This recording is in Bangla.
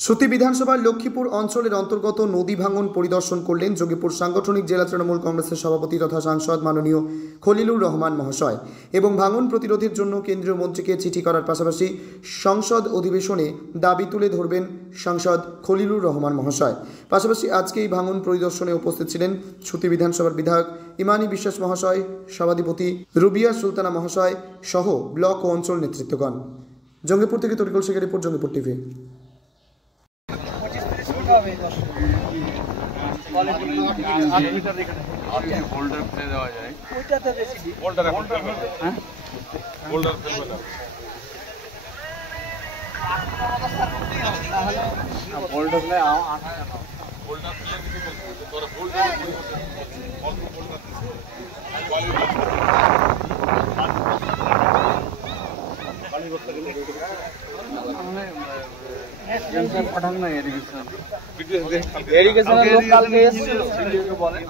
সুতি বিধানসভার লক্ষ্মীপুর অঞ্চলের অন্তর্গত নদী ভাঙন পরিদর্শন করলেন যোগীপুর সাংগঠনিক জেলা তৃণমূল কংগ্রেসের সভাপতি তথা সাংসদ মাননীয় খলিলুর রহমান মহাশয় এবং ভাঙন প্রতিরোধের জন্য কেন্দ্রীয় মন্ত্রীকে চিঠি করার পাশাপাশি সংসদ অধিবেশনে দাবি তুলে ধরবেন সাংসদ খলিলুর রহমান মহাশয়। পাশাপাশি আজকে এই ভাঙন পরিদর্শনে উপস্থিত ছিলেন সুতি বিধানসভার বিধায়ক ইমানি বিশ্বাস মহাশয়, সভাধিপতি রুবিয়া সুলতানা মহাশয় সহ ব্লক ও অঞ্চল নেতৃত্বগণ। জঙ্গিপুর থেকে তরিকুল শেখের রিপোর্ট, জঙ্গিপুর টিভি। पठान ना एरिगेशन लोग काल के बोले